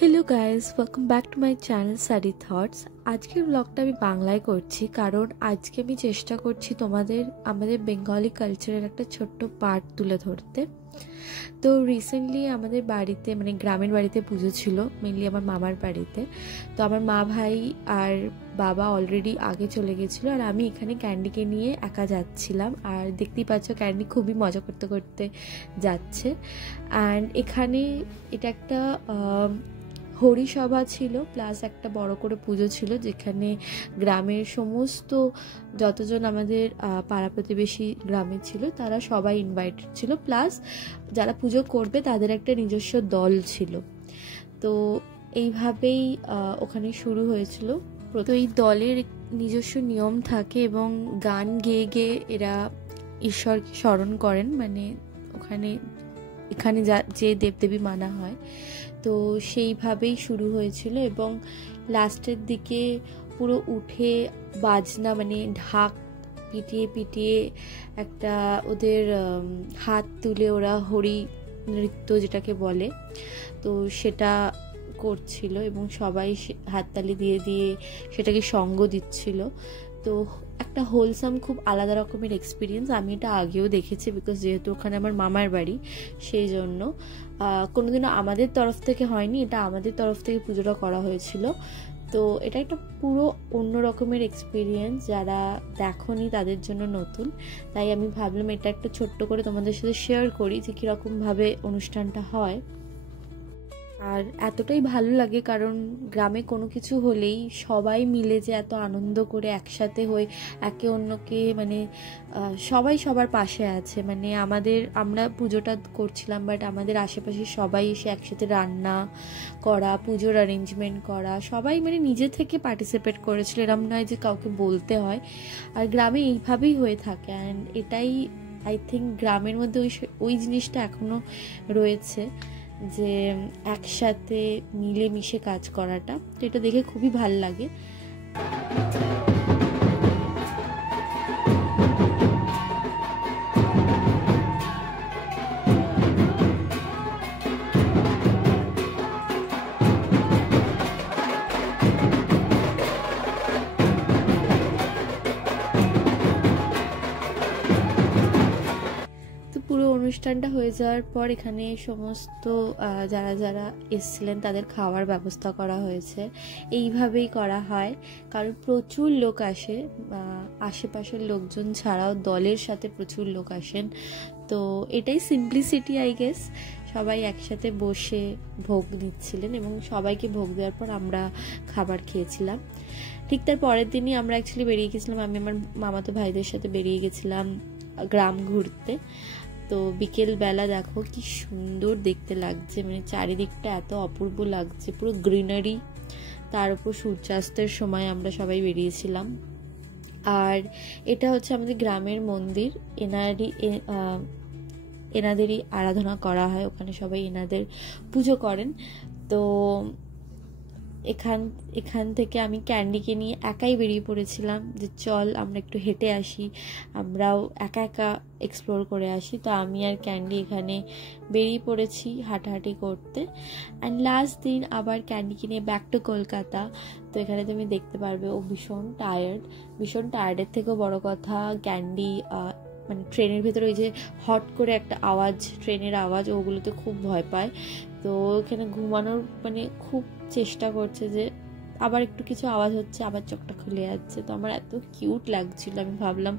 Hello guys, welcome back to my channel সারি thoughts. আজকের ব্লগটা আমি বাংলায় করছি কারণ আজকে আমি চেষ্টা করছি আমাদের বেঙ্গলি কালচারের একটা ছোট্ট পার্ট তুলে ধরতে। তো রিসেন্টলি আমাদের বাড়িতে মানে গ্রামের বাড়িতে পুজো ছিল, মেনলি আমার মামার বাড়িতে। তো আমার মা ভাই আর বাবা অলরেডি আগে চলে গেছিলো আর আমি এখানে ক্যান্ডিকে নিয়ে একা যাচ্ছিলাম। আর দেখতেই পাচ্ছ ক্যান্ডি খুবই মজা করতে করতে যাচ্ছে। অ্যান্ড এখানে এটা একটা হরিসভা ছিল, প্লাস একটা বড় করে পুজো ছিল যেখানে গ্রামের সমস্ত যতজন আমাদের পাড়া প্রতিবেশী গ্রামে ছিল তারা সবাই ইনভাইটেড ছিল, প্লাস যারা পুজো করবে তাদের একটা নিজস্ব দল ছিল। তো এইভাবেই ওখানে শুরু হয়েছিল। তো এই দলের নিজস্ব নিয়ম থাকে এবং গান গেয়ে গেয়ে এরা ঈশ্বরকে স্মরণ করেন, মানে এখানে যে দেবদেবী মানা হয়। তো সেইভাবেই শুরু হয়েছিল এবং লাস্টের দিকে পুরো উঠে বাজনা মানে ঢাক পিটিয়ে পিটিয়ে একটা ওদের হাত তুলে ওরা হরি নৃত্য যেটাকে বলে, তো সেটা করছিল এবং সবাই হাততালি দিয়ে দিয়ে সেটাকে সঙ্গ দিচ্ছিল। তো একটা হোলসাম খুব আলাদা রকমের এক্সপিরিয়েন্স। আমি এটা আগেও দেখেছি বিকজ যেহেতু ওখানে আমার মামার বাড়ি, সেই জন্য কোনোদিনও আমাদের তরফ থেকে হয়নি, এটা আমাদের তরফ থেকে পুজোটা করা হয়েছিল। তো এটা একটা পুরো অন্য রকমের এক্সপিরিয়েন্স, যারা দেখোনি তাদের জন্য নতুন। তাই আমি ভাবলাম এটা একটা ছোট্ট করে তোমাদের সাথে শেয়ার করি যে কীরকমভাবে অনুষ্ঠানটা হয়। আর এতটাই ভালো লাগে কারণ গ্রামে কোনো কিছু হলেই সবাই মিলে যে এত আনন্দ করে একসাথে হয়ে একে অন্যকে মানে সবাই সবার পাশে আছে। মানে আমরা পুজোটা করছিলাম, বাট আমাদের আশেপাশে সবাই এসে একসাথে রান্না করা, পুজোর অ্যারেঞ্জমেন্ট করা, সবাই মানে নিজে থেকে পার্টিসিপেট করেছিল, এরম নয় যে কাউকে বলতে হয়। আর গ্রামে এইভাবেই হয়ে থাকে অ্যান্ড এটাই আই থিঙ্ক গ্রামের মধ্যে ওই জিনিসটা এখনো রয়েছে, যে একসাথে মিলেমিশে কাজ করাটা। তো এটা দেখে খুবই ভাল লাগে। পুরো অনুষ্ঠানটা হয়ে যাওয়ার পর এখানে সমস্ত যারা যারা এসেছিলেন তাদের খাওয়ার ব্যবস্থা করা হয়েছে। এইভাবেই করা হয় কারণ প্রচুর লোক আসে, আশেপাশের লোকজন ছাড়াও দলের সাথে প্রচুর লোক আসেন। তো এটাই সিম্পলিসিটি আই গেস। সবাই একসাথে বসে ভোগ নিচ্ছিলেন এবং সবাইকে ভোগ দেওয়ার পর আমরা খাবার খেয়েছিলাম। ঠিক তার পরের দিনই আমরা অ্যাকচুয়ালি বেরিয়ে গেছিলাম, আমি আমার মামাতো ভাইদের সাথে বেরিয়ে গেছিলাম গ্রাম ঘুরতে। তো বিকেল বেলা দেখো কি সুন্দর দেখতে লাগছে, মানে চারিদিকটা এত অপূর্ব লাগছে, পুরো গ্রিনারি। তার উপর সূর্যাস্তের সময় আমরা সবাই বেরিয়েছিলাম। আর এটা হচ্ছে আমাদের গ্রামের মন্দির, এনাদেরই আরাধনা করা হয়, ওখানে সবাই এনাদের পুজো করেন। তো এখান থেকে আমি ক্যান্ডিকে নিয়ে একাই বেরিয়ে পড়েছিলাম যে চল আমরা একটু হেঁটে আসি, আমরাও একা একা এক্সপ্লোর করে আসি। তো আমি আর ক্যান্ডি এখানে বেরিয়ে পড়েছি হাঁটাহাঁটি করতে। অ্যান্ড লাস্ট দিন আবার ক্যান্ডিকে নিয়ে ব্যাক টু কলকাতা। তো এখানে তুমি দেখতে পারবে ও ভীষণ টায়ার্ডের থেকেও বড় কথা ক্যান্ডি মানে ট্রেনের ভেতরে ওই যে হট করে একটা আওয়াজ, ট্রেনের আওয়াজ, ওগুলোতে খুব ভয় পায়। তো ওখানে ঘুমানোর মানে খুব চেষ্টা করছে যে আবার একটু কিছু আওয়াজ হচ্ছে আবার চোখটা খুলে যাচ্ছে। তো আমার এত কিউট লাগছিল, আমি ভাবলাম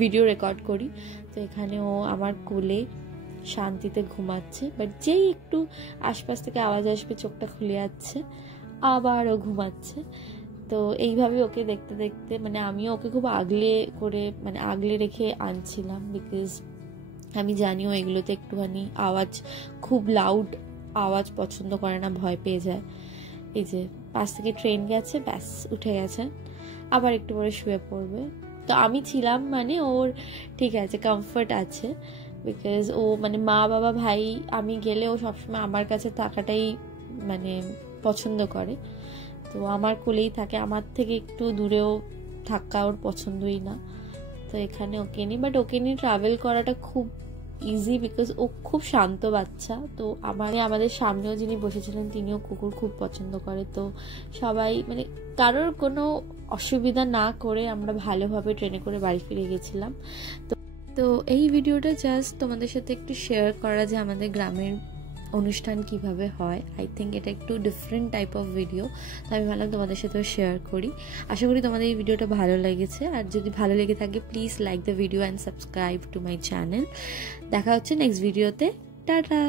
ভিডিও রেকর্ড করি। তো এখানে ও আমার কোলে শান্তিতে ঘুমাচ্ছে, বাট যেই একটু আশপাশ থেকে আওয়াজ আসবে চোখটা খুলে যাচ্ছে, আবার ও ঘুমাচ্ছে। তো এইভাবে ওকে দেখতে দেখতে মানে আমিও ওকে খুব আগলে রেখে আনছিলাম, বিকজ আমি জানিও এগুলোতে একটুখানি আওয়াজ, খুব লাউড আওয়াজ পছন্দ করে না, ভয় পেয়ে যায়। এই যে পাশ থেকে ট্রেন গেছে, ব্যাস উঠে গেছে, আবার একটু পরে শুয়ে পড়বে। তো আমি ছিলাম মানে ওর ঠিক আছে, কমফর্ট আছে, বিকজ ও মানে মা বাবা ভাই আমি গেলে ও সবসময় আমার কাছে থাকাটাই মানে পছন্দ করে। তো আমার কোলেই থাকে, আমার থেকে একটু দূরেও থাকা ওর পছন্দই না। তো এখানে ওকে নিয়ে ট্রাভেল করাটা খুব ইজি বিকজ ও খুব শান্ত বাচ্চা। তো আমাদের সামনেও যিনি বসেছিলেন তিনিও কুকুর খুব পছন্দ করে। তো সবাই মানে কারোর কোনো অসুবিধা না করে আমরা ভালোভাবে ট্রেনে করে বাড়ি ফিরে গেছিলাম। তো এই ভিডিওটা জাস্ট তোমাদের সাথে একটু শেয়ার করা যে আমাদের গ্রামের অনুষ্ঠান কিভাবে হয়। আই থিঙ্ক এটা একটু ডিফারেন্ট টাইপ অফ ভিডিও, তো আমি ভাবলাম তোমাদের সাথেও শেয়ার করি। আশা করি তোমাদের এই ভিডিওটা ভালো লেগেছে, আর যদি ভালো লেগে থাকে please like the video and subscribe to my channel. দেখা হচ্ছে নেক্সট ভিডিওতে। টাটা।